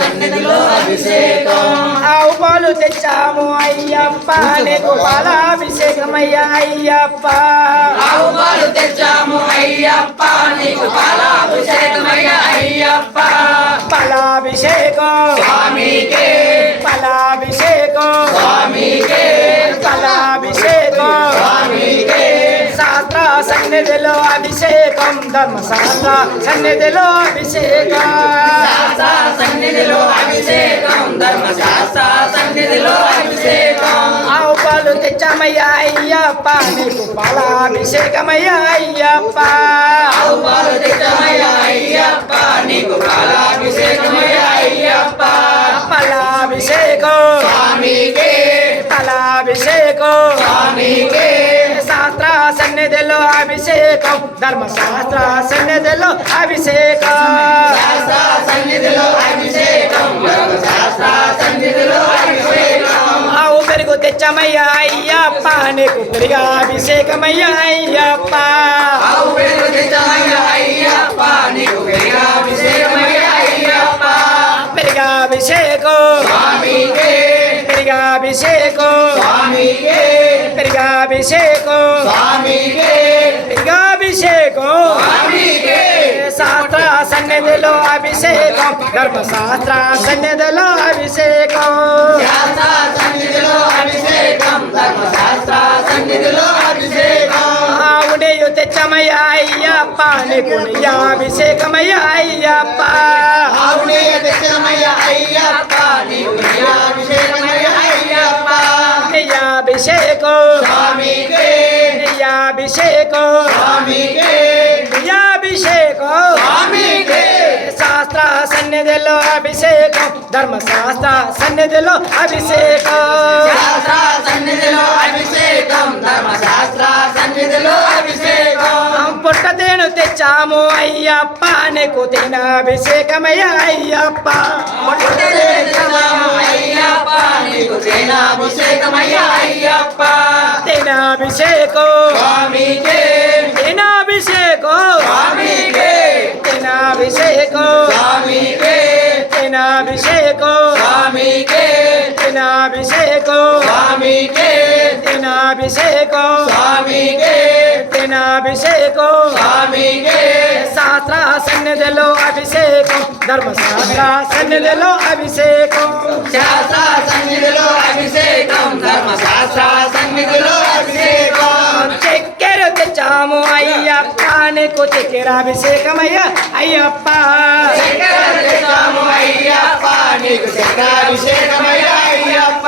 సన్నిధిలో అభిషేకం ఆవు పాలు తెచ్చాము అయ్యప్ప నీకు పాలాభిషేకమయ్యా అయ్యప్ప ఆవు పాలు తెచ్చాము అయ్యప్ప నీకు పాలాభిషేకమయ్యా అయ్యప్ప పాలాభిషేకం స్వామికే పాలాభిషేకం స్వామికే పాలాభిషేకం స్వామికే శాస్త్ర సన్నిధిలో అభిషేకం ధర్మశాస్త్ర సన్నిధిలో అభిషేకం శాస్త్ర సన్నిధిలో అభిషేకం ధర్మశాస్త్ర సన్నిధిలో అభిషేకం ఆవు పాలు తెచ్చామయ్యా అయ్యప్ప నీకు పాలాభిషేకమయ్యా అయ్యప్ప ఆవు పాలు తెచ్చామయ్యా అయ్యప్ప నీకు పాలాభిషేకమయ్యా అయ్యప్ప పాలాభిషేకం స్వామికే పాలాభిషేకం స్వామికే శాస్త్ర సన్నిధిలో అభిషేకం ధర్మశాస్త్ర సన్నిధిలో అభిషేకం శాస్త్ర సన్నిధిలో అభిషేకం ధర్మశాస్త్ర సన్నిధిలో అభిషేకం ఆవు పెరుగు తెచ్చామయ్యా అయ్యప్ప నీకు పెరిగాభిషేకమయ్యా అయ్యప్ప ఆవు పెరుగు తెచ్చామయ్యా అయ్యప్ప నీకు పెరిగాభిషేకమయ్యా అయ్యప్ప పెరిగాభిషేకం స్వామికే పెరిగాభిషేకం స్వామికే పెరిగాభిషేకం స్వామికే పెరిగాభిషేకం స్వామికే శాస్త్ర సన్నిధిలో అభిషేకం ధర్మశాస్త్ర సన్నిధిలో అభిషేకం శాస్త్ర సన్నిధిలో అభిషేకం ధర్మశాస్త్ర సన్నిధిలో అభిషేకం ఆవు నెయ్యి తెచ్చమయ్యా అయ్యప్ప నీకు నెయ్యాభిషేకమయ్యా అయ్యప్ప ఆవు నెయ్యి తెచ్చామయ్యా అయ్యప్ప నీకు నెయ్యాభిషేకమయ్యా అయ్యప్ప నెయ్యాభిషేకం స్వామికే నెయ్యాభిషేకం స్వామికే నెయ్యాభిషేకం స్వామికే శాస్త్ర సన్నిధిలో అభిషేకం ధర్మశాస్త్ర సన్నిధిలో అభిషేకం శాస్త్ర సన్నిధిలో అభిషేకం ధర్మశాస్త్ర సన్నిధిలో అభిషేకం పుట్టతేను తెచ్చాము అయ్యప్ప నీకు తేనాభిషేకమయ్యా అయ్యప్ప తెచ్చాము అయ్యప్ప నీకు తేనాభిషేకమయ్యా అయ్యప్ప తేనాభిషేకం స్వామికే తేనాభిషేకం స్వామికే తేనాభిషేకం స్వామికే తేనాభిషేకం స్వామికే తేనాభిషేకం స్వామికే తేనాభిషేకం స్వామికే తేనాభిషేకం స్వామికే శాస్త్ర సన్నిధిలో అభిషేకం ధర్మశాస్త్ర సన్నిధిలో అభిషేకం శాస్త్ర సన్నిధిలో అభిషేకం ధర్మశాస్త్ర సన్నిధిలో అభిషేకం చక్కెర తెచ్చాము అయ్యప్ప నీకు చక్కెరాభిషేకమయ్యా అయ్యప్ప చక్కెర తెచ్చాము అయ్యప్ప నీకు చక్రాభిషేకమయ్యా అయ్యప్ప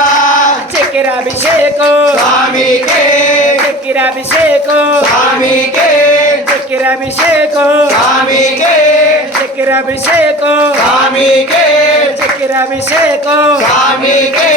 చక్కెరాభిషేకం స్వామికే చక్కెరాభిషేకం స్వామికే చక్కెరాభిషేకం స్వామికే చక్కెరాభిషేకం స్వామికే చక్కెరాభిషేకం స్వామికే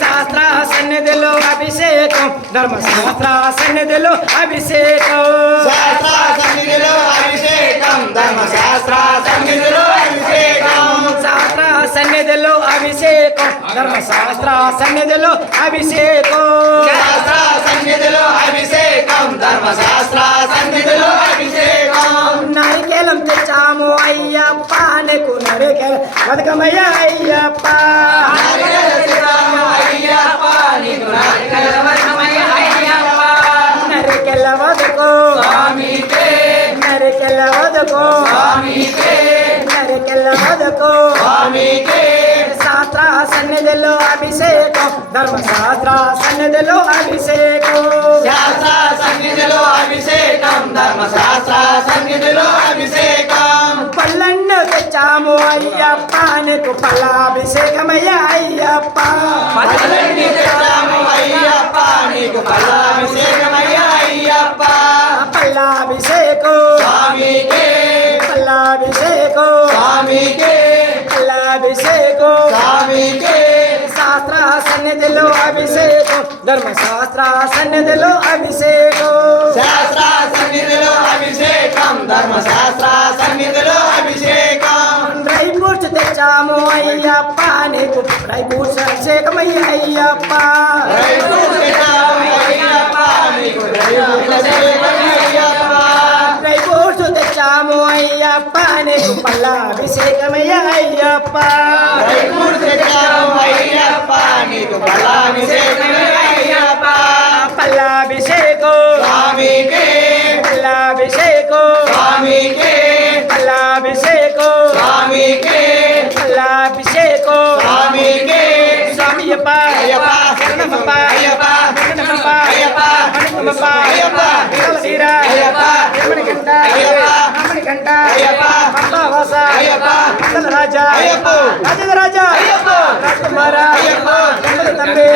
శాస్త్ర సన్నిధిలో అభిషేకం ధర్మశాస్త్ర సన్నిధిలో అభిషేకం శాస్త్ర సన్నిధిలో అభిషేకం ధర్మశాస్త్ర సన్నిధిలో అభిషేకం శాస్త్ర సన్నిధిలో అభిషేకం ధర్మశాస్త్ర సన్నిధిలో అభిషేకం శాస్త్ర సన్నిధిలో అభిషేకం ధర్మశాస్త్ర సన్నిధిలో అభిషేకం నారికేలం తెచ్చాము అయ్యప్ప నీకు నరికేల బతుకమయ్యా అయ్యప్ప తెచ్చాము అయ్యప్ప నీకు నారికేల బతుకమయ్యా అయ్యప్ప నరికెల బతుకు స్వామికే నరికెల బతుకు స్వామికే నరికెల బతుకు స్వామికే శాస్త్ర సన్నిధిలో అభిషేకం ధర్మశాస్త్ర సన్నిధిలో అభిషేకం శాస్త్ర సన్నిధిలో అభిషేకం ధర్మశాస్త్ర సన్నిధిలో అభిషేకం పళ్ళన్ను తెచ్చాము అయ్యప్ప నీకు పల్లాభిషేకమయ్యా అయ్యప్ప పల్లెండి తెచ్చాము అయ్యప్ప నీకు పల్లాభిషేకమయ్యా అయ్యప్ప పల్లాభిషేకం స్వామికే పల్లాభిషేకం స్వామికే పల్లాభిషేకం స్వామికే శాస్త్ర సన్నిధిలో అభిషేకం ధర్మశాస్త్ర సన్నిధిలో అభిషేకం శాస్త్ర సన్నిధిలో అభిషేకం ధర్మశాస్త్ర సన్నిధిలో అభిషేకం డ్రై ఫ్రూట్స్ తెచ్చాము అయ్యప్ప నీకు డ్రై ఫ్రూట్స్ అభిషేకమయ్యా అయ్యప్ప తెచ్చాము అయ్యప్ప నీకు అయ్యప్ప డ్రై ఫ్రూట్స్ తెచ్చాము అయ్యప్ప నీకు పల్లాభిషేకమయ్యా అయ్యప్ప అయ్యప్ప అయ్యప్ప శరణమప్ప అయ్యప్ప శరణమప్ప అయ్యప్ప మణికంబప్ప అయ్యప్ప వీర అయ్యప్ప రమణికంఠ అయ్యప్ప రమణికంఠ అయ్యప్ప పంబావాస అయ్యప్ప మండల రాజా అయ్యప్ప రాజేంద్ర రాజా అయ్యప్ప రాజకుమార అయ్యప్ప తండ్రి